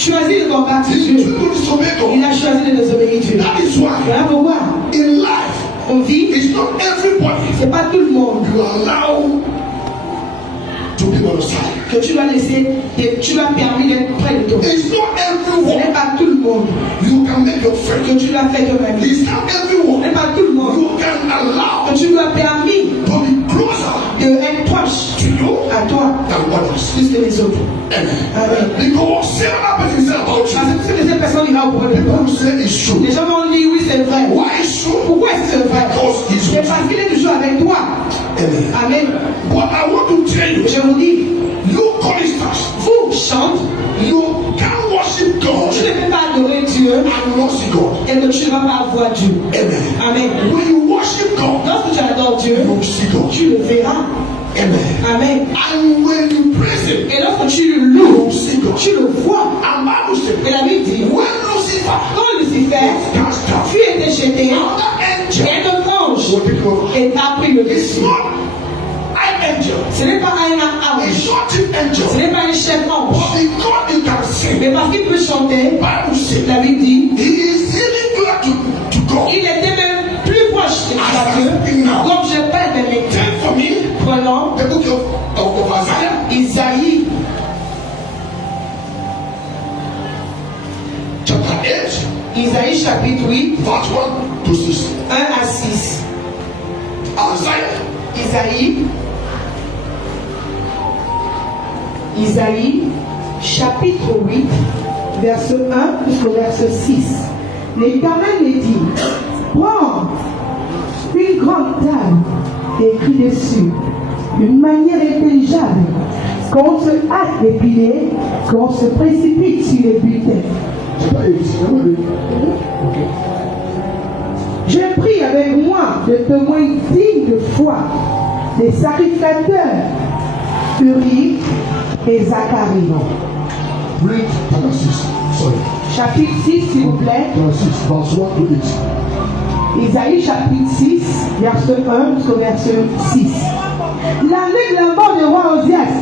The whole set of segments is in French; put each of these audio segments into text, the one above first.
choisi de combattre Dieu. Il a choisi de désobéir Dieu. Voilà pourquoi in life, on vit, it's not everybody c'est pas tout le monde you allow to be on the side. que tu vas laisser, tu vas permis d'être près de toi. It's not Ce everyone n'est pas tout le monde you can make your friend. que tu dois faire ton ami. It's not Ce everyone n'est pas tout le monde you can allow que tu dois permis to be closer d'être proche to you à toi than others. plus que les autres. Amen. Amen. Because say another person say about Parce you. que ce que cette personne dira au problème de toi, People say it's true. les gens vont dire oui, c'est vrai. Why it's true? Pourquoi est-ce que c'est vrai? Because he's C'est with parce qu'il est toujours avec toi. Amen. Amen. But I want to tell you, Je vous dis, you choristers, vous chante, you can't worship God tu ne peux pas adorer Dieu and not see God. et que tu ne vas pas voir Dieu. Amen. Amen. When you worship God, Lorsque tu adores Dieu, you see God. tu le verras. Amen. Amen. And when you praise Him, Et lorsque tu le loues, you see God. tu le vois. And Bible says, Et la Bible dit, when Lucifer quand Lucifer cast down, fut été jeté, another angel et un ange will take over. et a pris le It's dessus. not an angel. Ce n'est pas un It's ange, not an ce angel. n'est pas un chef ange. But the God you can sing. Mais parce qu'il peut chanter, Bible says, la Bible dit, He is really glad to God. il était même plus proche de Dieu. Comme je parle de mes Take for me prenons the book of Isaiah, Isaïe, chapter 8, Isaïe chapitre 8, verse 1 to 6. 1 à 6. Isaiah, Isaïe chapitre 8, verset 1 jusqu'au verset 6. L'Éternel me dit, prends une grande table et écris dessus, d'une manière intelligible, qu'on se hâte d'épiler, qu'on se précipite sur les butins. chapter 8. Je prie avec moi de témoins dignes de foi, des sacrificateurs, Uri et Zacharie. Read chapter 6. Sorry. Chapitre 6, s'il vous plaît. Chapter 6, verse 1 to 8. Isaïe chapitre 6, verset 1 jusqu'au verset 6. L'année de la mort du roi Osias,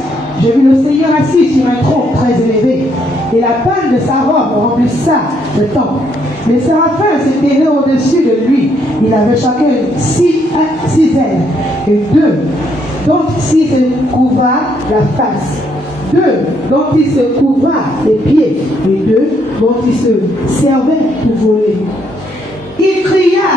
j'ai vu le Seigneur assis sur un trône très élevé, et la panne de sa robe remplissa le temple. Les séraphins s'étaient au-dessus de lui. Il avait chacun six ailes, et deux dont il se couvra la face, deux dont il se couvra les pieds, et deux dont il se servait pour voler. Il cria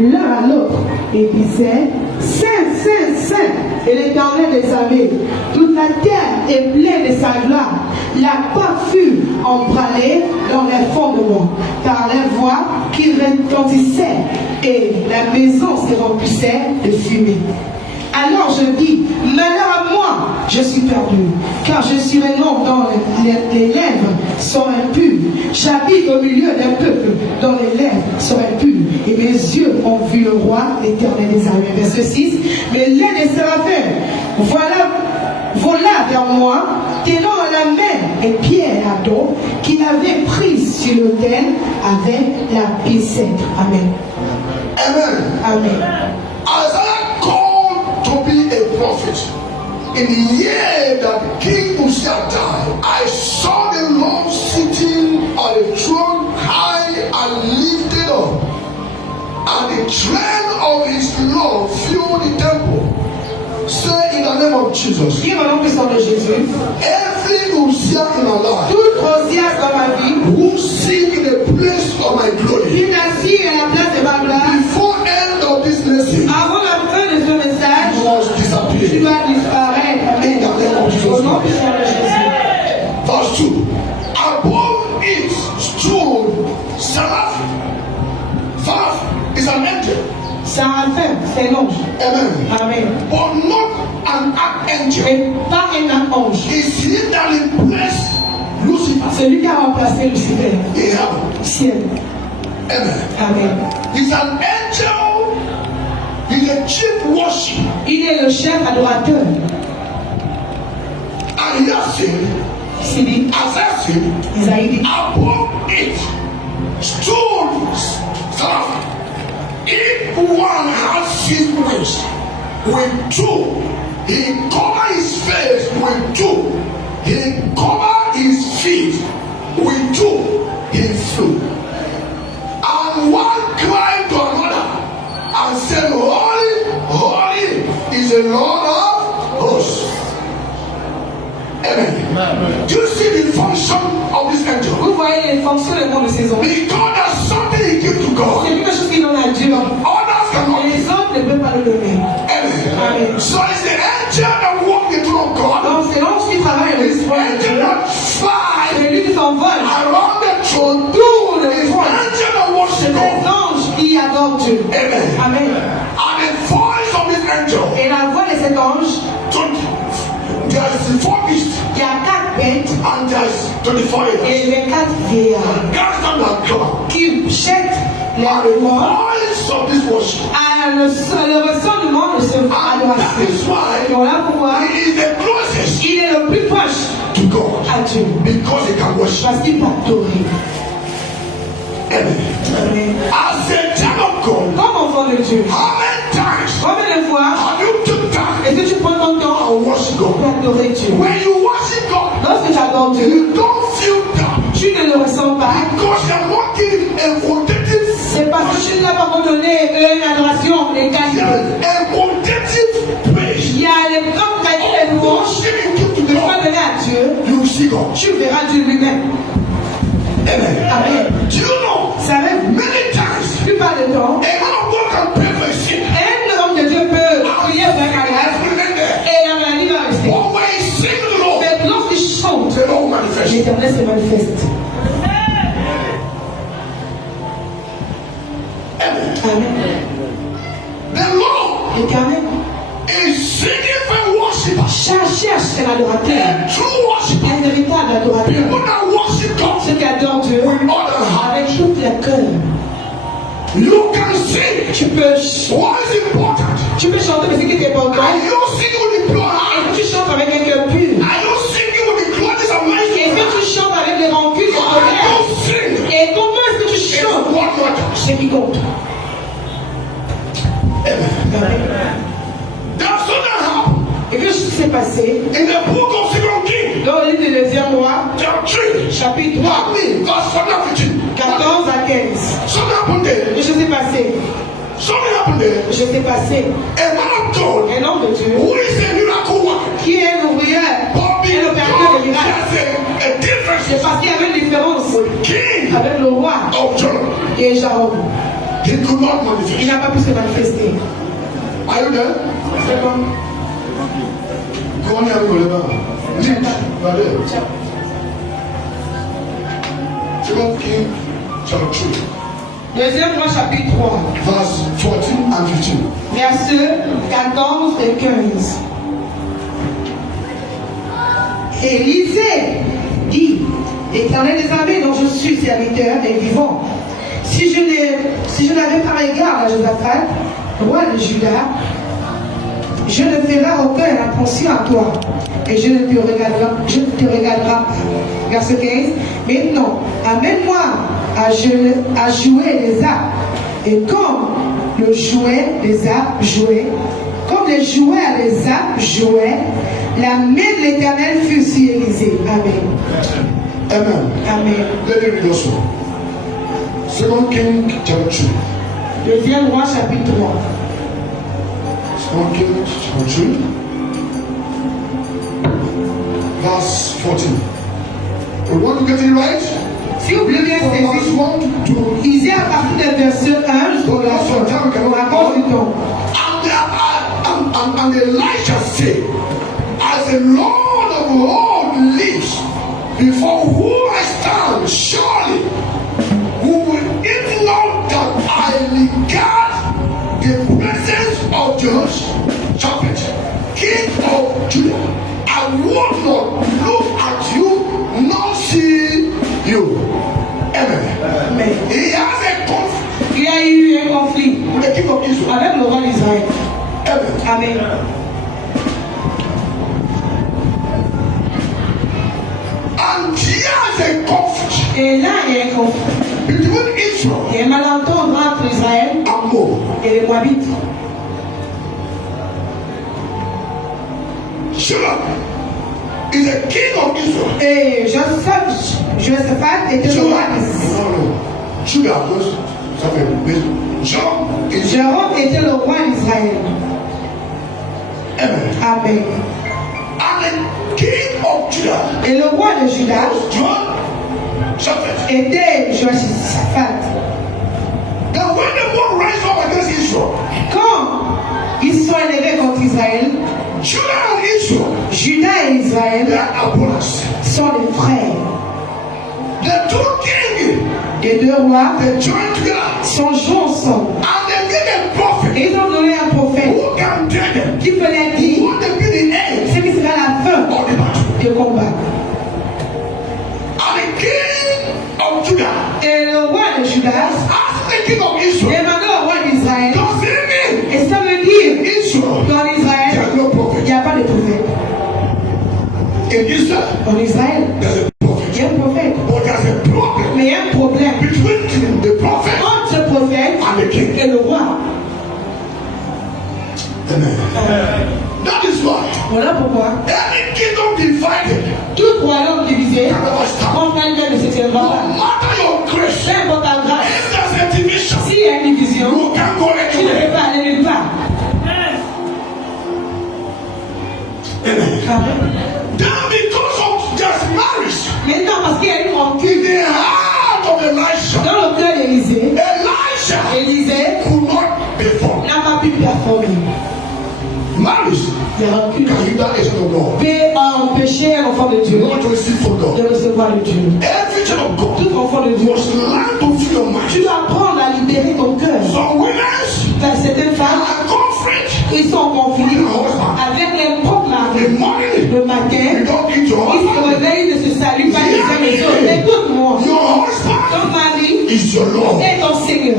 l'un à l'autre et disait, Saint, Saint, Saint est l'Éternel des armées. Toute la terre est pleine de sa gloire. La porte fut emballée dans les fondements par la voix qui retentissait et la maison se remplissait de fumée. Alors je dis, malheur à moi, je suis perdu, car je suis un homme dont les lèvres sont impures. J'habite au milieu d'un peuple dont les lèvres sont impures, et mes yeux ont vu le roi, l'Éternel des armées. Verset 6. Mais l'un des séraphins vola vers moi, tenant dans la main et Pierre à dos, qu'il avait prise sur l'autel avec la pincette. Amen. Amen. Amen. Isaiah called to be a prophet. In the year that King Uzziah died, I saw the Lord sitting on a throne high and lifted up, and the train of his love filled the temple. Say in the name of Jesus, Dis au nom puissant de Jésus, every Uzziah in our life toute Osias dans ma vie, who sing in the place of my glory, qui t'assire à la place de ma gloire, before end of this message, avant la fin de ce message, must tu disappear. vas disparaître. Amen. Au nom puissant de Jésus. Verse 2. Above it stood Seraph. Seraph is an angel. Séraphin, c'est l'ange. Amen. Amen. But not an archangel. Mais pas un ange. It's he that replaced Lucifer Celui qui a remplacé Lucifer. in heaven. Au ciel. Amen. Amen. He's an angel. He's a chief worship. Il est le chef adorateur. And he has seen, C'est dit, as I seen, Isaïe dit, above it stood Seraph. If one has 6 wings, with 2, he cover his face with 2, he cover his feet with flew. And one cried to another and said, Holy, holy is the Lord of hosts. Amen. Do you see the function of this angel? Vous voyez les fonctionnements de ces anges. Because there's something he gives to God. C'est quelque chose qu'il donne à Dieu. Others cannot. Les autres ne peuvent pas le donner. Amen. Amen. So it's the angel that walked the throne of God. Donc c'est l'ange qui travaille avec It's le trône de angel Dieu. that fly C'est lui qui s'envole around the throne. autour le It's trône. angel that C'est worship les God. anges qui adorent Dieu. Amen. Amen. And the voice of this angel. Et la voix de cet ange, So there is the four beasts il y a 4 bêtes and there is 24 elders. et les 4 vieillards Cast down and come. qui jettent les And the morts voice of this worship. à le ressentiment de ce And that adoration. is why Et voilà pourquoi he is the closest il est le plus proche to God. à Dieu. Because he can worship. Parce qu'il peut adorer. Amen. Amen. As a child of God, Comme enfant de Dieu, how many times combien de fois have you took time est-ce que tu prends ton temps and worship pour God? adorer Dieu? When you worship God, Lorsque tu adores Dieu, you don't feel that tu ne le ressens pas. because you are not giving a quantitative, C'est parce que tu ne l'as pas donné une adoration égale. a quantitative praise. Il y a les grandes qualités de louange Worship you give to que the tu vas Lord, donner à Dieu. you will see God. Tu verras Dieu lui-même. Amen. Amen. Do you know? Savez-vous, Many times, la plupart du temps, a man of God can pray for a sin. un homme de Dieu peut prier pour un malade Remain there. et la maladie va rester. But when he sing to the Lord, Mais lorsqu'il chante, the Lord manifests. l'Éternel se manifeste. Amen. Amen. The Lord L'Éternel is seeking for a worshiper. cherche un adorateur, A true worshiper. un véritable adorateur. People that worship God Ceux qui adorent Dieu with all their heart. avec tout leur cœur. You can sing. Tu peux What is important? chanter, mais ce qui est important, Are you singing with the pure heart? est que tu chantes avec un cœur pur. Are you singing with the grudges and Est-ce malice? que tu chantes avec les rancunes et Are colère? you sing? Et comment est-ce que tu It's chantes? what matters. Ce qui compte. Amen. That's what happened Et qu'est-ce qui s'est passé in the book of 2 Kings, dans le livre de deuxième roi, chapter 3. chapitre 3, Help me, verse 14. 14 à 15. Something happened there. Qu'est-ce qui s'est passé? Something happened there. Qu'est-ce qui s'est passé? A man of God Un homme de Dieu who is a miracle worker. qui est un ouvrier, But un opérateur de miracles. there's a difference. C'est parce qu'il y avait une différence King avec le roi of Jordan. qui est Jaron. He could not Il manifest. n'a pas pu se manifester. Are you there? C'est bon. Go on here, whatever. Lead. You are there. 2 Kings, chapter 3, Deuxième roi, chapitre 3, verse 14 and 15. versets 14 et 15. Élisée dit, Éternel des armées dont je suis serviteur et vivant, si je n'avais pas égard à Josaphat, roi de Juda, je ne ferai aucune attention à toi et je ne te regarderai pas. Verset 15. Maintenant, amène-moi à jouer les harpes. Et comme le jouet des harpes jouait, comme les joueurs des harpes jouaient, la main de l'Éternel fut sur Élisée. Amen. Amen. Amen. Let me read also. 2 Kings, chapter 3. Deuxième roi, chapitre 3. 2 Kings, chapter 3. Verse 14. We want to get it right? Si vous voulez bien From verse saisir, 1 to lisez à partir du verset 1 jusqu'au verset 3. À cause du temps. And Elijah said, as the Lord of all lives, before whom I stand, surely, who will it not that I regard the presence of Jehoshaphat, king of Judah, I would not look at you nor see you. Amen. Amen. He has a conflict Il y a eu un conflit with the king of Israel. avec le roi d'Israël. Amen. Amen. And he has a conflict Et là, il y a un conflit. between Israel Il y a un malentendu entre Israël and Moab. et les Moabites. Sheba is a king of Israel. Et Josaphat était le roi d'Israël. Judah, ça fait Jean et Jérôme était le roi d'Israël. Amen. Amen. And the king of Judah, Et le roi de Juda Shaphat. était Joachim-Saphat. Now when the war rise up against Israel, Quand ils sont élevés contre Israël, Judah and Israel, Juda et they Israël are brothers. sont les frères. The two kings, Les deux rois they joined together sont joués ensemble. and they give a prophet Et ils ont donné un prophète who can tell them qui peut leur dire what will be the end ce qui sera la fin of the battle. du combat. And the king of Judah Et le roi de Juda asked the king of Israel, demandait au roi d'Israël. does it mean Et ça veut dire Israel qu'en Israël, there's no il prophet? n'y a pas de prophète. In Israel, En Israël, there's a il y prophet. a un prophète. But there's a problem Mais il y a un problème between the prophet entre ce prophète and the king. et le roi. Amen. That is why Voilà pourquoi any kingdom divided tout royaume divisé, can never stand. on va ne se tiendra No pas. matter your grace, Peu importe ta grâce, if there's a division, s'il y a une division, you can't go tu ne anywhere. peux pas aller nulle part. Amen. Amen. Then because of just marriage Maintenant, parce qu'il y a une rancune in the heart of Elisha, dans le cœur d'Élisée, Elisha Élisée could not perform. n'a pas pu performer. Marriage La rancune can hinder a son of God, peut empêcher l'enfant de Dieu not to receive from de God. recevoir de Dieu. Every child of God Tout enfant de Dieu, must learn to feel your tu mind. dois apprendre à libérer ton cœur. Some women Car certaines femmes, are conflict. ils sont en conflit avec les propres maris. The morning Le matin, you don't eat your ils se husband. réveillent, ne se saluent pas les uns les autres. Écoute-moi, Your husband ton mari is your Lord. est ton Seigneur.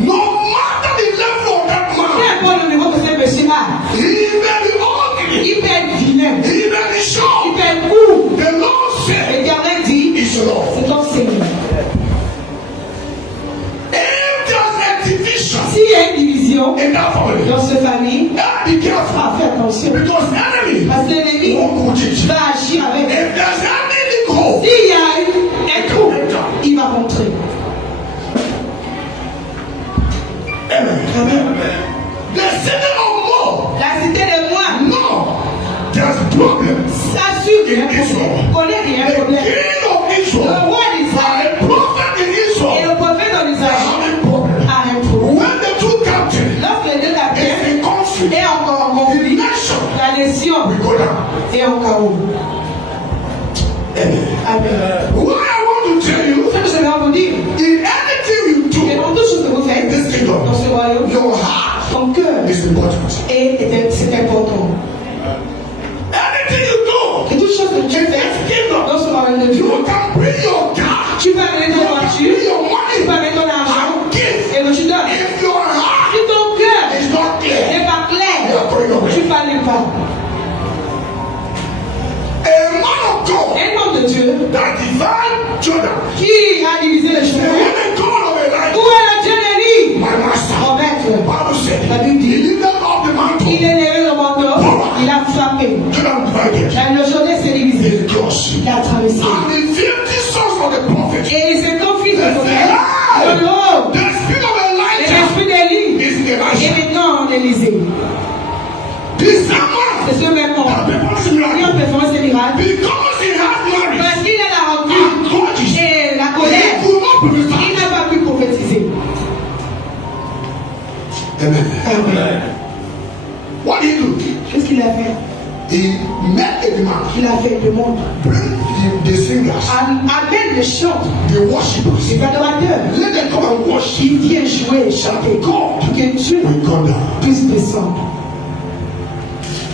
No matter the level of that Peu man, importe le niveau que ce monsieur a, he may be ugly, il peut être vilain, he may be il short. peut être court. The Lord said, L'Éternel dit, is your Lord. c'est ton Seigneur. If there's a division S'il y a une division in that family, dans cette famille, be careful fais attention. because enemy Parce que l'ennemi won't go teach. va agir avec. If there's any loophole, S'il y a un trou, il va rentrer. amen. The city of more, La cité de moi, no, there's problem. s'assure qu'il y a un problème. Connaît qu'il y a un The problème. king of Le Israel roi d'Israël and a prophet in et Israel le prophète en are Israël having problem. a un trou. When the two captains Lorsque les deux is capitaines in conflict, est encore en the conflit, nation la nation will go down. est en chaos. Amen. Amen. What I want to tell you, Ce que je vais vous dire, in anything you et do dans toutes choses que vous in faites this kingdom, dans ce royaume, your heart ton cœur is important. c'est important. Anything you do Et toutes choses que tu in fais this kingdom, dans ce royaume de Dieu, you can bring your car, tu peux amener you ta can voiture, bring your tu money peux amener ton argent and give. et que tu donnes. If your heart Si ton cœur is not clear, n'est pas you clair, are going tu away. parles pas. A man of God Un homme de Dieu that divine Jordan, qui a divisé les the cheveux. woman God of Où Elijah, est le Dieu d'Élie? my master, Mon maître. Bible said, La Bible he dit, lifted up the mantle, il est levé le manteau, il a frappé. Jordan divided, La journée s'est divisée. he crossed. Il a traversé. And the 50 sons of the prophet, Et c'est ton fils they de said, prophète. "Hey, Oh, the spirit of et Elijah l'esprit d'Élie is in est Elijah." maintenant en Élysée. This man C'est ce même homme that performs qui a miracle performé ces miracles. because he has marriage Parce qu'il a la and rancune grudges, et la he colère, could not prophesy. il n'a pas pu prophétiser. Amen. What did he do? Qu'est-ce qu'il a fait? He met a demand. Il a fait le monde. Bring the singers, Amène les chants, the worshippers. les adorateurs. Let them come and worship. Il vient jouer et chanter. God Pour que Dieu will come down. puisse descendre.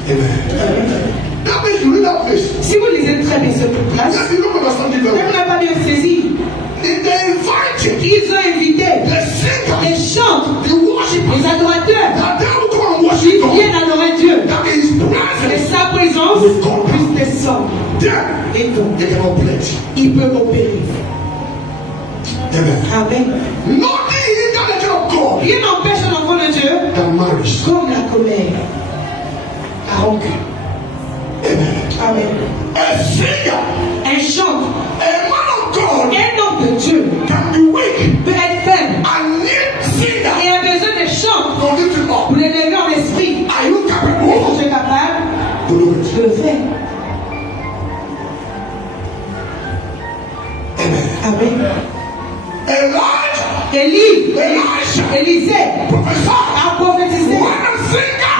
Amen. That means you read that place. Si vous lisez très bien cette place, Yes, you don't understand it very vous well. n'avez pas bien saisi. They invited Ils ont invité the singers, les chants, the worshippers, les adorateurs that they will come and qui worship God. viennent adorer Dieu. That His Et presence sa présence puisse descendre. then Et donc, they can operate. il peut opérer. Amen. Amen. Nothing hinder the kingdom of God Rien n'empêche un enfant de Dieu than marriage. comme la colère, la rancune. Amen. Amen. A singer, Un chant, a man of God un homme de Dieu Amen. Élisée a prophétisé.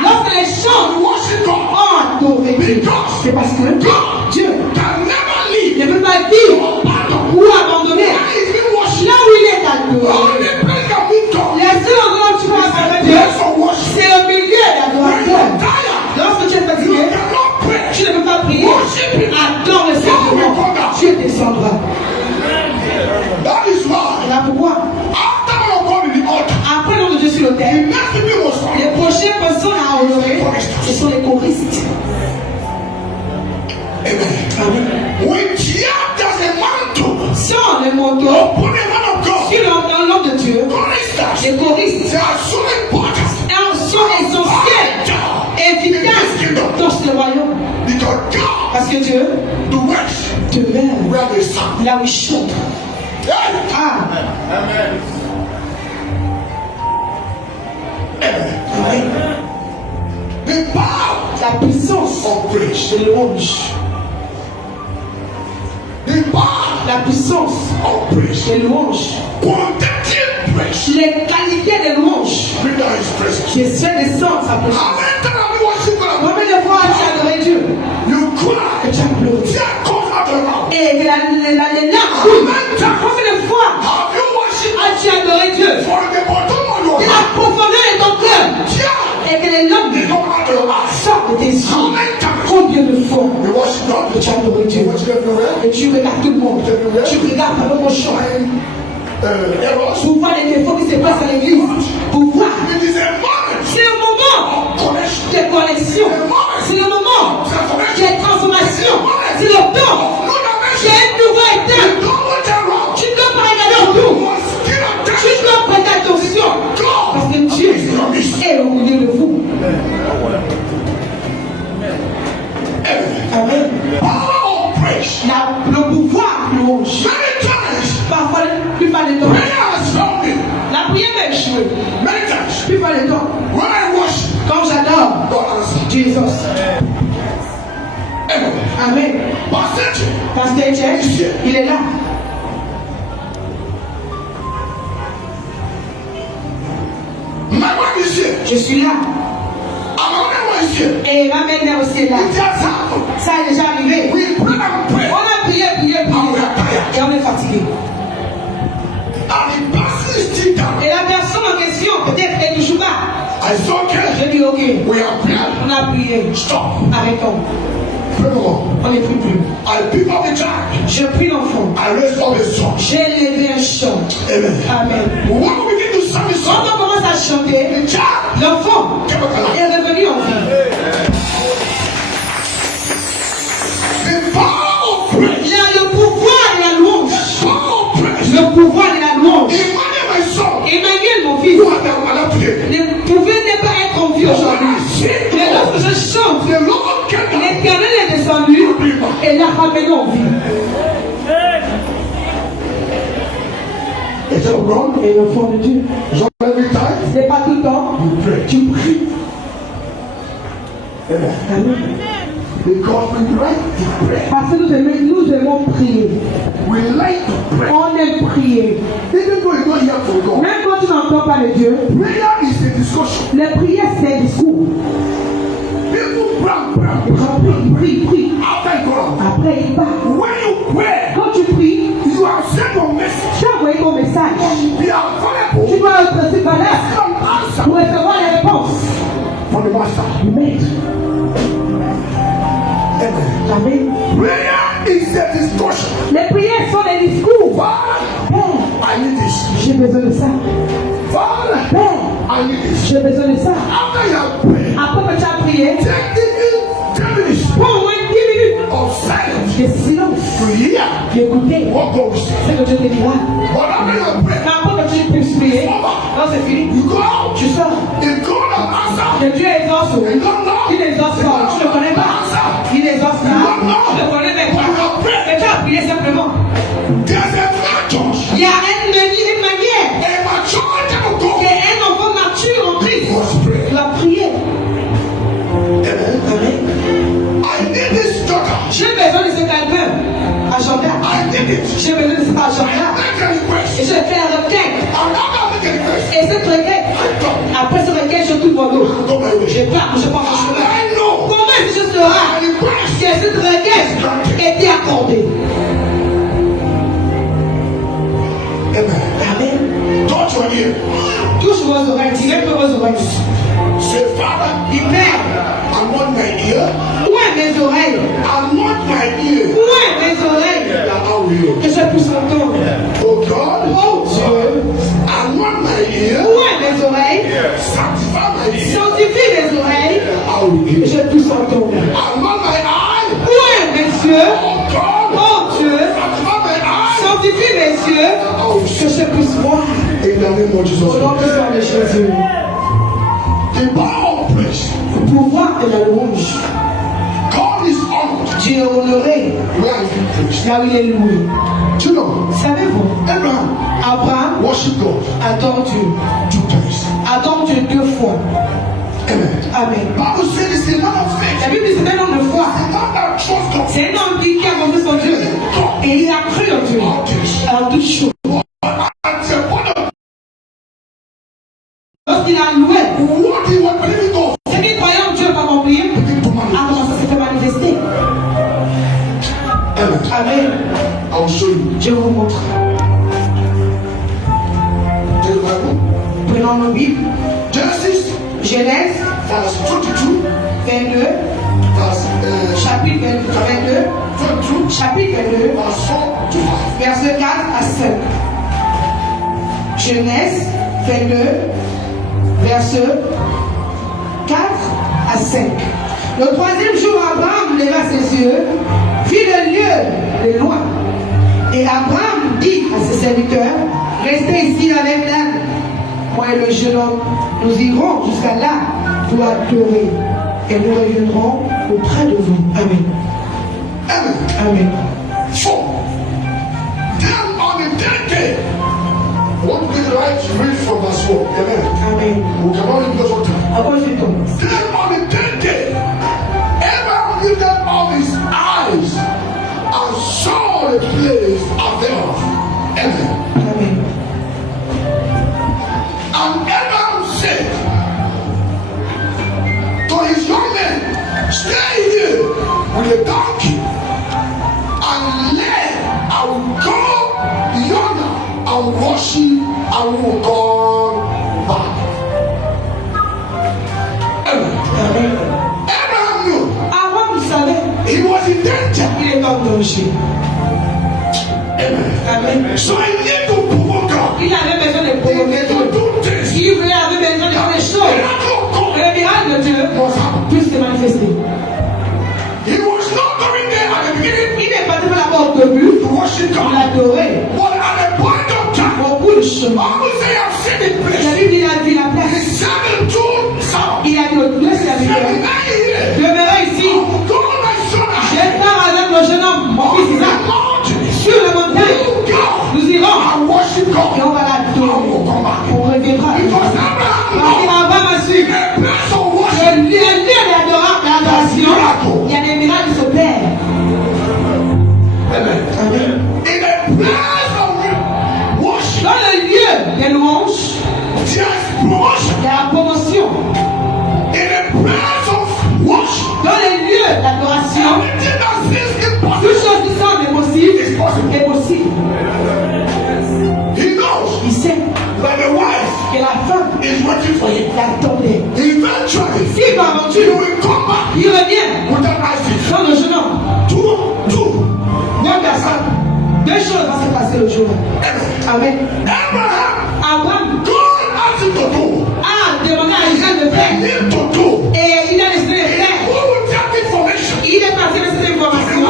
Lorsque les chants ont adoré Dieu, c'est parce que Dieu ne peut pas vivre ou abandonner là où il est adoré. Les seuls endroits où tu vas adorer Dieu, c'est au milieu d'adoration. Lorsque tu es fatigué, tu ne peux pas prier. Adore le Seigneur. Dieu descendra. Là pourquoi? Après le nom de Dieu sur l'autel, les prochaines personnes à honorer, ce sont les choristes. Amen. Sur les manteaux, sur l'homme de Dieu, les choristes sont essentiels et efficaces dans ce royaume. Parce que Dieu demeure là où il chante. Ah. Amen. La puissance de louange. La puissance de louange. Les qualités de louange. Qui est fait descendre sa présence. Combien de fois as-tu adoré Dieu? Et tu as pleuré. Et les larmes coulent. Combien de fois as-tu adoré Dieu? De la profondeur de ton cœur. Et que les larmes sortent de tes yeux. Combien de fois tu as adoré Dieu? Et tu regardes tout le monde. Tu regardes par mon champ. Pour voir les défauts qui se passent à l'église. Pour voir. C'est le moment de connexion. C'est le moment de transformation. C'est le temps. J'ai un nouveau état. Tu ne dois pas regarder autour. Tu dois prêter attention. Parce que Dieu est au milieu de vous. Amen. Le pouvoir de louange. Parfois, plus pas de temps. La prière m'a échoué. Plus pas de temps. Quand j'adore Jésus. Amen. Pasteur Etienne, il est là. Je suis là. Et ma mère aussi est là. Ça est déjà arrivé. On a prié. Et on est fatigué. Et la personne en question, peut-être elle est toujours là. Je dis ok. On a prié. Arrêtons. On ne prie plus. Je prie l'enfant. J'ai élevé un chant. Amen. Quand on commence à chanter, l'enfant est revenu en vie. Il a le pouvoir de la louange. Le pouvoir de la louange. Emmanuel, mon fils, ne pouvait ne pas être en vie aujourd'hui. Mais lorsque je chante, l'Éternel est descendu et l'a ramené en vie. Et le fond de Dieu. Ce n'est pas tout le temps. Tu pries. Amen. Parce que nous aimons prier. On aime prier. Même quand tu n'entends pas le Dieu, la prière c'est un discours. Prie. Après il part. Quand tu pries, tu as envoyé ton message. Tu dois être valable pour recevoir les réponses du maître. Amen. Les prières sont des discours. Père, j'ai besoin de ça. Père, j'ai besoin de ça. Après que tu as prié, prends au moins 10 minutes de silence. D'écouter ce que Dieu te dira. Après que tu puisses prier, quand c'est fini, tu sors. Que Dieu exauce. Il exauce pas. Tu ne le connais pas. Il exauce là. Tu ne le connais même pas. Mais tu as prié simplement. Il y a une manière. Un enfant mature en Christ doit prier. Amen. J'ai besoin de ce quelqu'un à chanter. need it. J'ai besoin de cet argent-là. Make a request. Et je fais la requête. And after I make a request, Et cette requête, I talk. après cette requête, je tourne mon dos. Go my way. Je pars, je prends mon And chemin. I know Comment est-ce que je saurai my request que cette requête était accordée? Amen. Amen. Touch your ear. Touche vos oreilles, direct vos oreilles. Say, Father, Dis, Père, anoint my ear. où est mes oreilles? Anoint my ear. Où est mes oreilles? That I will. Que je puisse entendre. Oh God, Oh Dieu, anoint my ear. où est mes oreilles? Sanctify my ear. Sanctifie mes oreilles. I will Que hear. je puisse entendre. Anoint my eye. Où est mes yeux? Oh God, Oh Dieu, sanctify my eye. sanctifie mes yeux. I will see. Que je puisse voir. In the name of Jesus. Au nom puissant de Jésus. The power of praise. Le pouvoir de la louange. God is honored. Dieu est honoré Where is he praised? là où il est loué. Do you know? Savez-vous, Abraham Abraham worship God adore Dieu. 2 times. Adore Dieu 2 fois. Amen. Amen. Bible says it's a man of faith. La Bible dit c'est un homme de foi. A man that trusts God. C'est un homme qui a confiance en Dieu. Et il a cru en Dieu. All this. Alors toutes choses. And the point of Lorsqu'il a loué, what he was believing God ce qu'il croyait en Dieu va accomplir, begin to manifest. a commencé à se faire manifester. Amen. Amen. I will show you. Je vous montre. Take the Bible. Prenons nos Bibles. Genesis Genèse verse 22. 22, Verse chapitre 22, 22. chapitre 22, Verse 4 to 5. verset 4 à 5. Genèse 22, verset 4 à 5. Le troisième jour, Abraham leva ses yeux, vit le lieu de loin. Et Abraham dit à ses serviteurs, restez ici avec l'âne. Moi et le jeune homme, nous irons jusqu'à là pour adorer. Et nous reviendrons auprès de vous. Amen. Amen. Amen. 4. Then on the 10th day, what we write, read from verse 4. Amen. Amen. We cannot read because of time. À quoi fait-on? Then on the 10th day, Abraham lifted up his eyes and saw the place thereof. Amen. Amen. And Abraham said to his young men, stay here with the donkey and let I will go yonder and worship and will come back. Amen. Amen. Abraham knew Avant, vous savez, he was in danger. il est en danger. Amen. Amen. So I need to provoke God. Il avait besoin de He provoquer need Dieu. to do things. Il avait besoin de faire des choses. Que le miracle de Dieu puisse se manifester. He was not going there at the beginning Il n'est pas devant la porte au début to worship pour God. l'adorer. But at the point of time, Au bout du chemin, Bible say I've seen the la place. Bible dit, il a vu la place. 72 sound. Il a dit aux deux serviteurs, 79 here. demeurez ici. Go my son. Je pars avec le jeune homme, mon fils On the Isaac, mountain. sur la montagne. You go. Nous irons I worship et God. on va l'adorer. On reviendra. Because Parce Abraham qu'Abraham a su knows the place of que worship. le lieu d'adoration, il y a des miracles qui s'opèrent. Amen. Amen. In the place of worship, Dans le lieu des louanges, there's promotion. il y a la promotion. In the place of worship, Dans les lieux d'adoration, everything that seems toute impossible chose qui semble impossible est possible. He knows Il sait that the wife que la femme is waiting for him. l'attendait. Eventually, Si par he aventure, will come back il revient with that Isaac. dans le jeune homme. Two. Deux personnes. Deux choses vont se passer le jour. Amen. Amen. Abraham, Abraham God asked him to do. a demandé à Isaac de faire. Him to do. Et il a décidé de faire. Who will take information? Il est parti avec cette information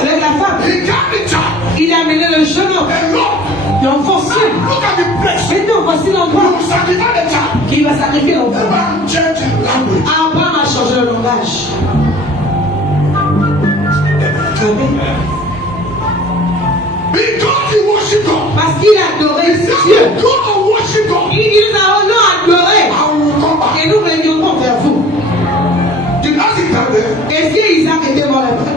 avec la femme. He got the child. Il a amené le jeune homme. And look, L'enfant seul. look at the place. Maintenant, voici l'endroit He will sacrifice the child. qui va sacrifier l'enfant. Abraham changed his language. Abraham a changé le langage. Amen. Because he worshiped God. Parce qu'il a adoré He said, Dieu. go and worship God. Il dit, nous allons adorer. I will come back. Et nous reviendrons vers vous. Did Isaac come there? Est-ce que Isaac était mort là-bas?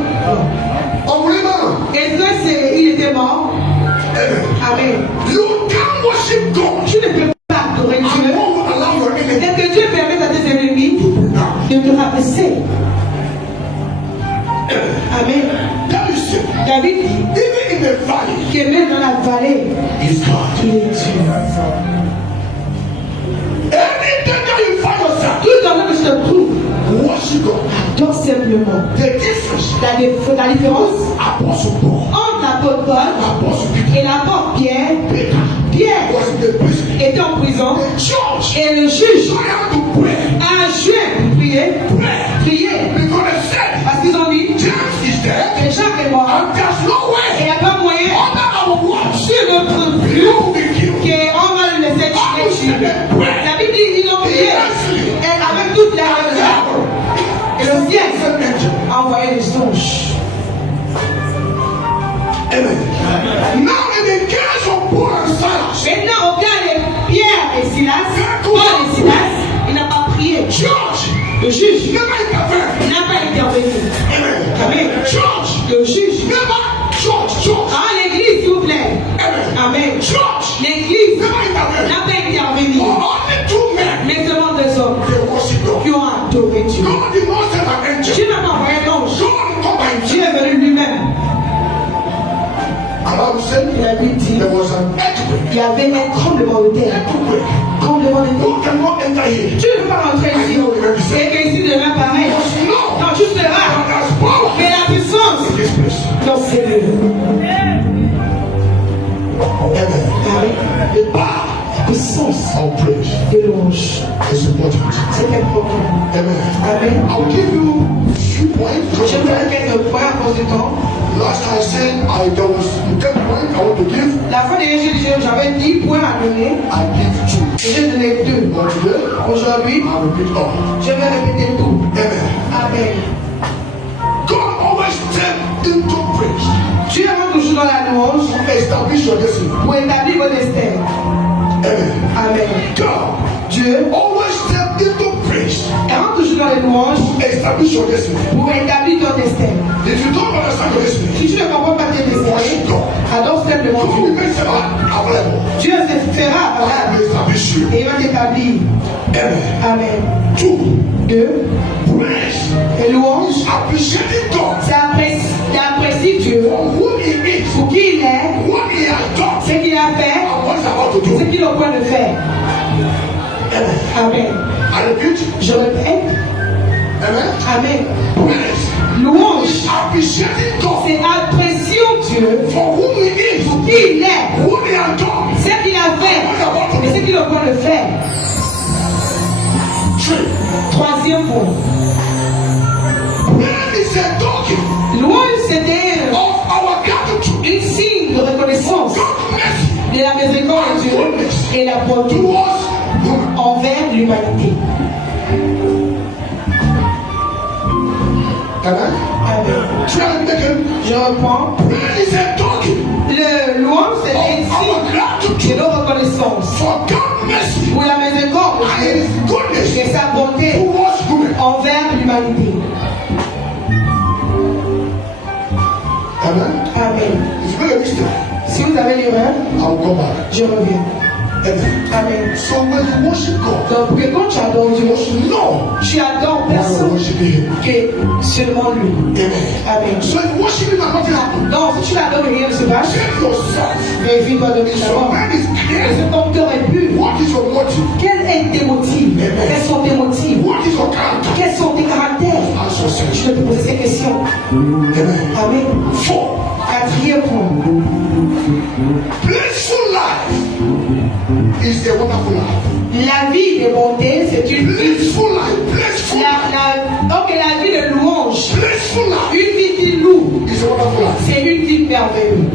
Unbeliever. Est-ce que il était est mort. Amen. Amen. You can't worship God. Tu ne peux pas adorer And Dieu. God will allow your enemy Et que Dieu permette à tes ennemis de te rabaisser. Amen. David said, David dit even in the valley, que même dans la vallée, He's God. il est Dieu. Any danger you find yourself, Tout dans que je te trouve, worship God. adore simplement. The difference La différence Apostle Paul, entre l'apôtre Paul Apostle Peter, et l'apôtre Pierre, Peter Pierre was in the prison. était en prison The church et le juge tried to pray, a joué pour prier, because they said parce qu'ils ont dit James is dead, que Jacques est mort and there's no et il way n'y a pas moyen under our watch sur notre but you will be killed. qu'on va le laisser Bible tuer. said they prayed. La Bible dit ils ont prié et avec toute la raison. Et le ciel a envoyé des anges. Amen. Now in the case of Paul and Silas, Maintenant, au cas de Pierre et Silas, Paul et Silas, il n'a pas prié. church Le juge never intervened. n'a pas intervenu. Amen. Amen. Church Le juge. never church. Ah, l'église, s'il vous plaît. Amen. Amen. Church L'église never intervened. n'a pas intervenu. Only two men Mais seulement deux hommes they worship God. qui ont adoré Dieu. God did not send an angel. Dieu n'a pas envoyé d'ange. God come by Dieu himself. est venu lui-même. And I will say Il a lui dit, there was an earthquake. il y avait un tremblement de terre. Earthquake. Tremblement de terre. You cannot enter here. Tu ne peux pas rentrer ici. Et que ici demain pareil. No. Non, tu seras. And there's power Mais la puissance in this place. dans ces lieux. Amen. Amen. The power La puissance of praise de louange. is important. C'est important. Amen. Amen. I'll give you few points. Je vais donner quelques points à cause du temps. Last I said there was 10 points I want to give. La fois dernière, j'avais 10 points à donner. I give 2. Et j'ai donné 2. But today, Aujourd'hui, I repeat all. je vais répéter tout. Amen. Amen. God always step into praise. Dieu rentre toujours dans la louange Establish your destiny. pour établir vos destins. Amen. Amen. God Dieu always step into praise. rentre toujours dans les louanges Establish your destiny. pour établir ton destin. If you don't understand your destiny, Si tu ne comprends pas tes worship destins, God. adore simplement God will Dieu. make them available. Dieu se fera I valable will establish you. et il va t'établir. Amen. Amen. 2. 2. Praise. Et louange, Appreciating God t'apprécies Dieu for who He is, pour qui il est, what He has done, ce qu'il a fait, and what He's about to ce do. qu'il est au point de faire. Amen. Amen. I repeat. Je répète. Amen. Amen. Praise. Louange, Appreciating God c'est apprécions Dieu for who He is, pour qui il est, what He has done, ce qu'il a fait et ce qu'il est au point de faire. 3. Troisième point. Praise is a token Louange, c'était of our gratitude. un signe de reconnaissance God's mercy de la miséricorde de Dieu et la bonté towards human. envers l'humanité. Amen. Amen. Try and make it. Je reprends. Praise is a token Le louange, c'est un of our signe gratitude de reconnaissance for God's mercy pour la miséricorde de and Dieu His goodness et sa bonté towards human. envers l'humanité. Amen. Amen. If you make a mistake, Si vous avez l'erreur, I'll come back. je reviens. Amen. Amen. So when you worship God, Donc, que quand tu adores you Dieu, must know tu adores why you're personne worshiping Him. que seulement lui. Amen. Amen. So if you worship Him and nothing happens, Donc, si tu l'adores et rien ne se passe, check yourself. vérifie-toi de If your d'abord. mind is Et clear, si ton cœur est pur, what is your motive? quels sont tes motifs? Amen. Quels sont tes motifs? What is your character? Quels sont tes caractères? Ask yourself. Tu dois te poser ces questions. Amen. Amen. 4. Quatrième point. Blissful life is a wonderful life. La vie de bonté, c'est une vie. Blissful life. Blissful life. Donc, la vie de louange, Blissful life une vie qui loue, is a wonderful life. c'est une vie merveilleuse.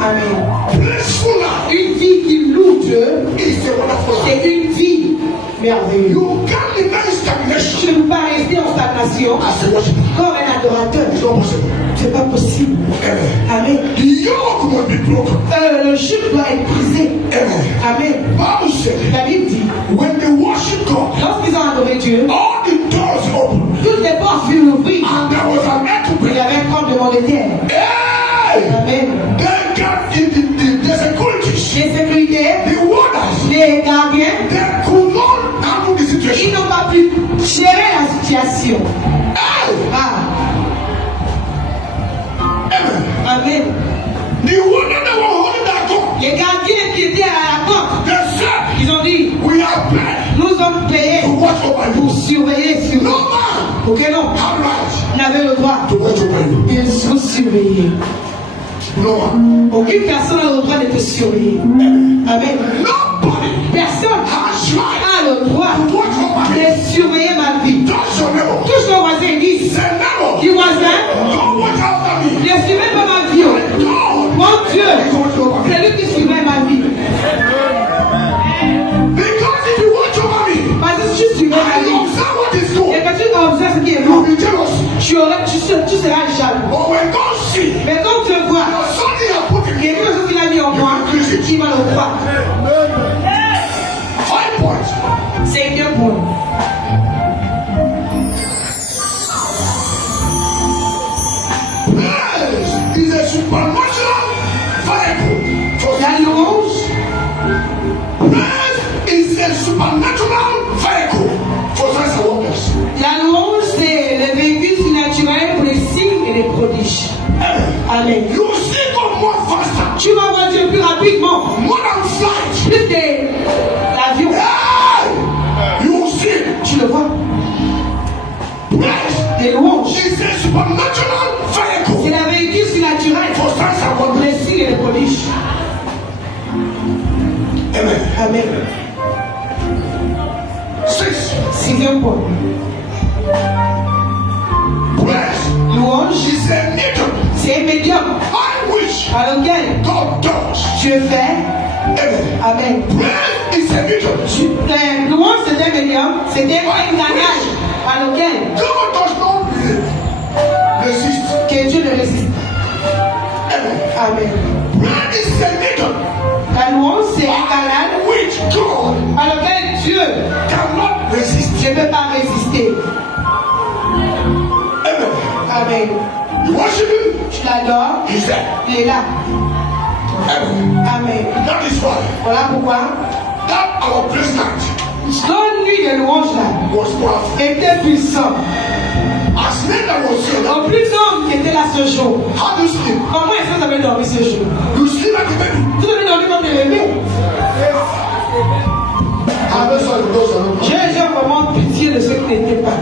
Amen. Blissful life Une vie qui loue Dieu, is a wonderful life. c'est une vie merveilleuse. You can't remain stagnation Tu ne peux pas rester en stagnation as a worshiper. comme un adorateur. It's not possible. C'est pas possible. Amen. Amen. The yoke must be broken. Le juge doit être brisé. Amen. Amen. Bible said, La Bible dit, when they worship God, lorsqu'ils ont adoré Dieu, all the doors open. Toutes les portes furent ouvertes. And there was an Il y earthquake. avait un tremblement de terre. Hey! Amen. They got the securities, Les sécurités, the warders, les gardiens, they could not handle the situation. ils n'ont pas pu gérer la situation. Hey! Ah, Amen. amen. The wonder they were holding that door. Les gardiens qui étaient à la porte, They said, ils ont dit, we are paid nous sommes payés to watch over you. pour surveiller sur No vous. man Ok, non, have right on avait le droit to watch over you. de vous surveiller. No man. Aucune personne n'a le droit de te surveiller. Amen. Amen. Nobody Personne has right a le droit to watch over me. de surveiller ma vie. Touch your neighbor. Touche ton voisin et dis, Say neighbor, dis voisin, don't watch after me. ne surveille pas ma vie. God Mon Dieu, is watching over me. c'est lui qui surveille ma vie. Because if you watch over me, Parce que si tu surveilles ma and vie, you observe what is et good, que tu observes ce qui est you'll bon, be jealous. tu seras jaloux. But when God see Mais quand tu vois something you put in quelque here, chose qu'il a mis en moi, il va le croire. 5 points. C'est bien pour nous. Praise is a supernatural vehicle for La louange, praise is a supernatural vehicle for signs and wonders. la louange, c'est le véhicule surnaturel pour les signes et les prodiges. Amen. You will see God more faster, Tu vas voir Dieu plus rapidement, more than flight. plus que l'avion. Hey! You will see Tu le vois. praise Les louanges, is a supernatural c'est vehicle le véhicule surnaturel for signs and pour wonders. les signes et les prodiges. Amen. Amen. 6. Sixième point. Praise Louange, is a medium c'est un médium by which par lequel God does. Dieu fait. Amen. Amen. Praise is a medium. Louange, c'est un médium, c'est un canal par lequel God does not resist. que Dieu ne résiste. Amen. Amen. Praise is a medium La louange, c'est un canal by which God par lequel Dieu cannot resist. ne peut pas résister. Amen. Amen. You worship Him, Tu l'adores, He's there. il est là. Amen. Amen. That is why Voilà pourquoi that our praise night notre nuit de louange là was powerful. était puissant. As men that was here, En plus d'hommes qui étaient là ce jour. how do you sleep? Comment est-ce que vous avez dormi ce jour? You sleep like a baby. Vous avez dormi comme des bébés. I'm not sorry for those who are not. J'ai vraiment pitié de ceux qui n'étaient pas.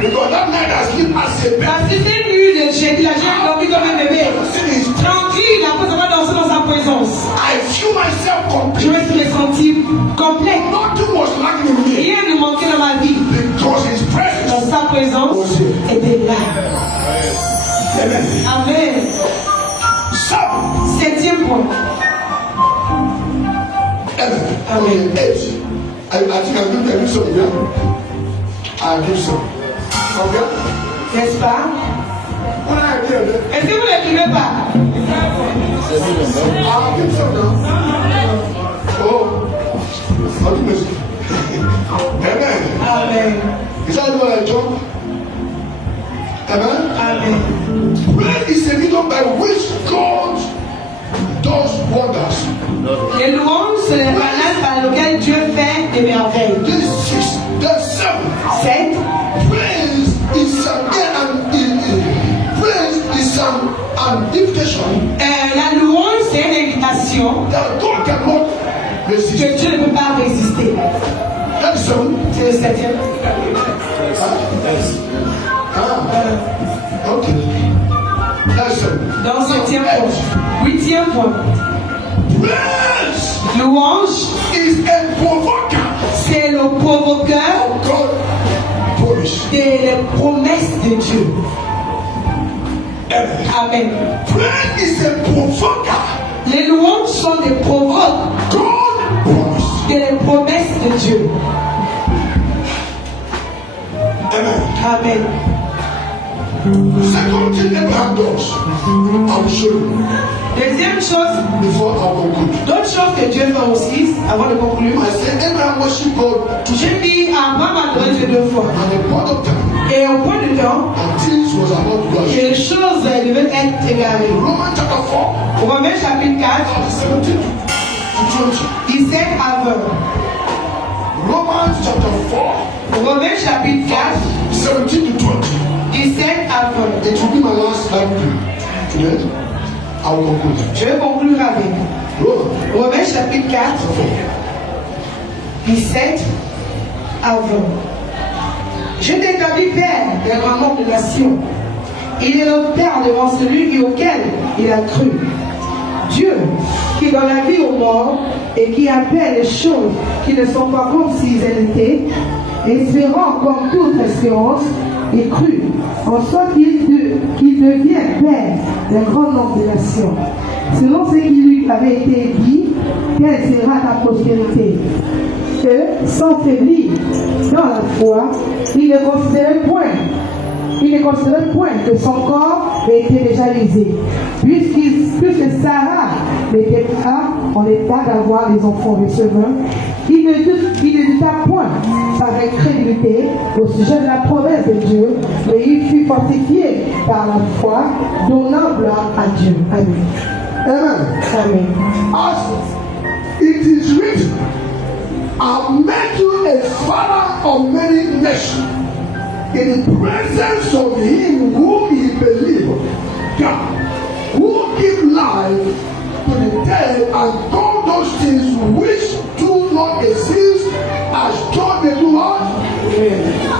Because that night I sleep as a baby. Parce que cette nuit de jeudi, là, j'ai dormi comme un bébé. Sin is Tranquille, après avoir dansé dans sa présence. I feel myself Je complete. me suis senti complet. Nothing was lacking in me Rien ne manquait dans ma vie. because His Dans presence. sa présence était là. Amen. Amen. 7. Septième point. Amen. Amen. 8. I think I give some here. I give some. Okay? N'est-ce pas? When I give it, Est-ce que vous ne l'écrivez pas? I'll give some now. Oh. I'll give this. Amen. Amen. Is that what I jump? Amen. Amen. Prayer is a medium by which God does wonders. Les louanges, c'est le canal par lequel Dieu fait des merveilles. This is 6. That's 7. 7. Praise is an invitation La louange, c'est une invitation that God cannot resist. que Dieu ne peut pas résister. That's 7. C'est le septième. Okay. That's 7. Dans le septième point. Huitième point. Praise Louange, is a provoker c'est le provoqueur of God promise. des promesses de Dieu. Amen. Amen. Praise is a provoker. Les louanges sont des provoques God promise. des promesses de Dieu. Amen. Amen. Second thing Abraham does, I will show you. Deuxième chose, before I conclude. d'autres choses que Dieu fait aussi, avant de conclure. I said Abraham worshiped God J'ai dit Abraham a adoré Dieu 2 fois. at the point of time Et au point de temps, and things was about to go. que les choses devaient être égarées. Romans chapter 4, Romains chapitre 4, verse 17 to 20. 17 à 20. Romans chapter 4, Romains chapitre 4, 17 to 20. 17 à 20. It will be my last Bible today. I will conclude. Je vais conclure avec Romans Romains chapitre 4, 17 à 20. Je t'établis père d'un grand nombre de nations. Il est notre père devant celui auquel il a cru. Dieu, qui donne la vie aux morts et qui appelle les choses qui ne sont pas comme s'ils étaient, espérant comme toute espérance, et cru, en sorte qu'il devienne père d'un grand nombre de nations. Selon ce qui lui avait été dit, quelle sera ta postérité? Que, sans faiblir dans la foi, il ne considérait point que son corps était déjà lésé, puisque Sarah n'était pas en état d'avoir des enfants recevants. Il ne douta point par incrédulité au sujet de la promesse de Dieu, mais il fut fortifié par la foi, donnant gloire à Dieu. Amen. Amen. Amen. As it is written, I made you a father of many nations in the presence of him whom he believed, God, who give life to the dead and call those things which do not exist as though they do what?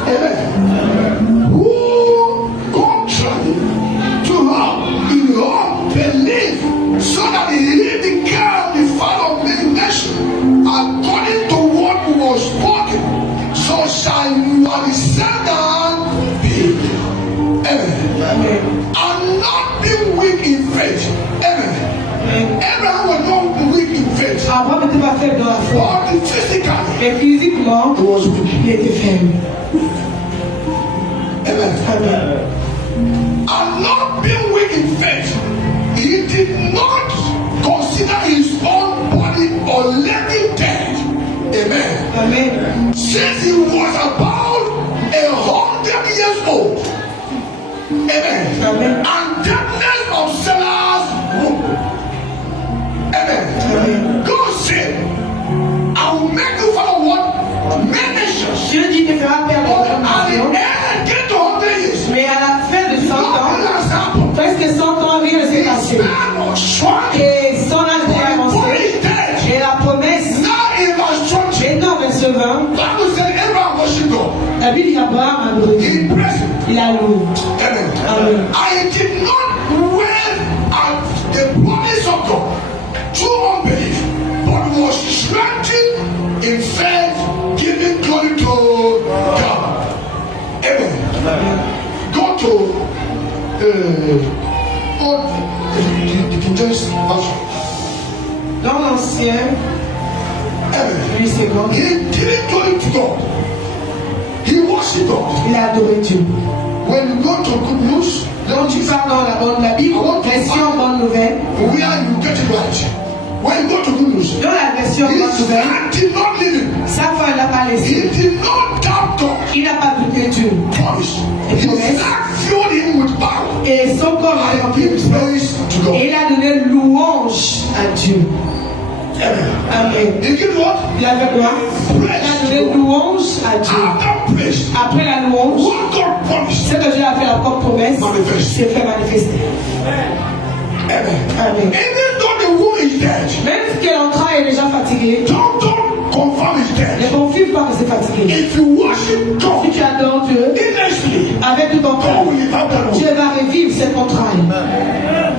Amen. Who contrary to her in all belief, so that he became the father of many nations, according to what was spoken, so shall your descendants be. Amen. And not be weak in faith. Amen. Abraham was not weak in faith. Abraham n'était pas faible dans la foi, But physically, mais physiquement, he was weak. il était faible. Amen. Amen. And not being weak in faith, he did not consider his own body already dead. Amen. Amen. Since he was about 100 years old. Amen. Amen. And darkness of Sarah's womb. Amen. Amen. God said, I will make you father what? Many nations. Dieu dit que fera perdre But la at the nation, end, get to 100 years. mais à la fin de 100 Nothing ans, has happened. presque 100 ans, rien ne s'est His passé. man was shrunk. Et son âge était Body avancé. is dead. Et la promesse, Now in verse 20, maintenant verset 20, Bible said Abraham worshiped God. la Bible dit Abraham a adoré Dieu. He praised him. Il a loué. Amen. Amen. I did not wait at the promise of God through unbelief, but was strengthened in faith, giving glory to God. Amen. Go to the King James Version. Dans l'ancien, Amen. lui c'est bon, He gave glory to God. He worshiped God. il a adoré Dieu. When you go to good news, Donc tu pars dans la Bible, version bonne nouvelle. where you get it right. When you go to good news, Dans la version bonne his nouvelle, man did not leave him. sa femme l'a pas He laissé. did not doubt God. Il n'a pas douté Dieu. Promise. His heart filled him with power. Et son corps a And rempli give de foi. praise to Et God. il a donné louange à Dieu. Amen. Amen. He give what? Il a fait quoi? Il a donné louange à Dieu. After praise, Après la louange, what God promised. ce que Dieu a fait la propre promesse Manifeste. s'est fait manifester. Amen. Amen. Even though the womb is dead, Même si l'entraille est déjà fatiguée, don't confirm it's ne dead. confirme pas que c'est fatigué. If you worship Si God tu adores Dieu innocently, avec tout ton God cœur, will live out that womb. Dieu va revivre cette entraille. Amen.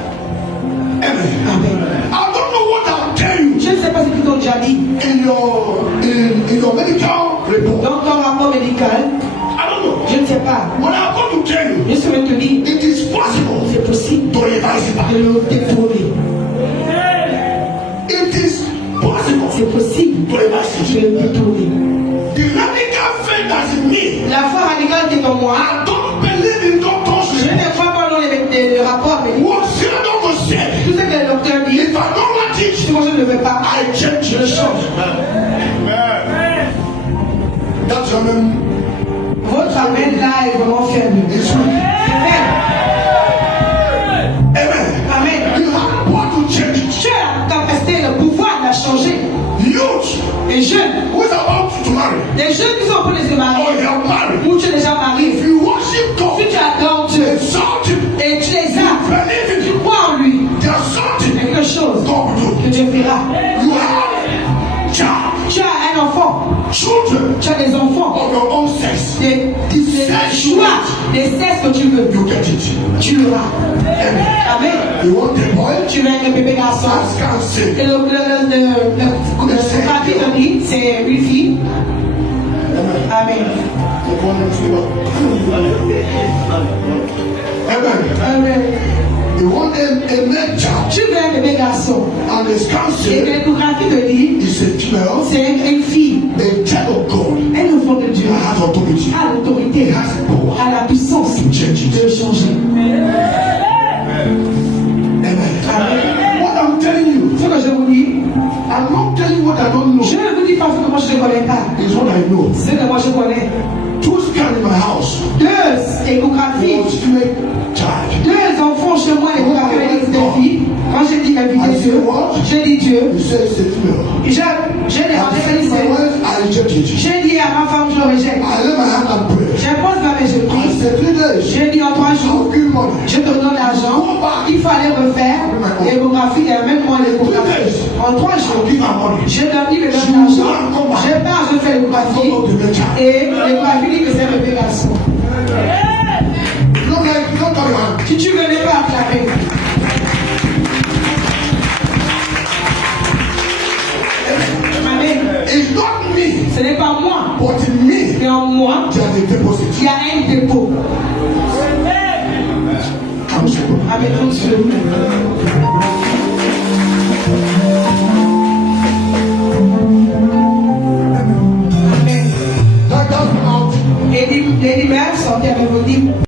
Amen. I don't know what I'll tell you Je ne sais pas ce qu'ils t'ont déjà dit. in your medical report. Dans ton rapport médical, I don't know. je ne sais pas. But I'm going to tell you, Je souhaite te dire, it is possible c'est possible to revise it back. de le détourner. It is possible C'est possible to revise de it. le détourner. The radical faith that's in me, La foi radicale qui est en moi, I don't believe in doctors. je ne crois pas dans les rapports médicaux. What Theodore said, Tout ce que le docteur ne veux pas, I change je le it. change. That's your name. Votre amen là est vraiment faible. It's weak. Faible. Amen. Amen. You have power to change it. Tu as la capacité, le pouvoir de la changer. Youth Les jeunes, who is about to marry, les jeunes qui sont en train de se or marier, they are married, ou tu es déjà marié, if you worship God, si tu adores Dieu exalt Him, et tu les as, believe in tu Him, crois en lui, there's something quelque chose God will que Dieu fera. do. You have child, Tu as un enfant, children tu as des enfants, of your own sex. des choix, des sexes que tu veux, You get it. tu l'auras. Amen. Amen. You want a boy? Tu veux un bébé garçon. Ask and say. Et le papier de dit, c'est une fille. Amen. Amen. Amen. You want a male child, Tu veux un bébé garçon. and his Et counsel l'échographie te dit, is a female, c'est une fille, a child of God, un enfant de Dieu, that has authority. a l'autorité, He has the power a la puissance to change de it. changer. Amen. Amen. What I'm telling you, Ce que je vous dis, I'm not telling you what I don't know. je ne vous dis pas ce que moi je ne connais pas. It's what I know. Ce que moi je connais. Two scans in my house. 2 échographies, Was female child. 2 enfants chez moi, l'échographie des filles. Quand j'ai dit inviter Dieu, j'ai dit Dieu. You say it's a female. Et j'ai demandé, I said, my wife, I reject it. j'ai dit à ma femme, je le rejette. I lay my hand and pray. J'impose ma main, je I prie. said 3 days. J'ai dit en 3 jours, I'll give money. je te donne l'argent. Il fallait refaire l'échographie et même moi l'échographie. En 3 jours, I'll give her money. je donne lui le même argent. Je pars, je fais l'échographie. Et l'échographie dit que c'est un bébé garçon. You don't tell your hand. Si tu venais pas acclamer. Amen. It's not me, Ce n'est pas moi, but in me, mais en moi, there's a il deposit. y a un dépôt. Come on. Amen.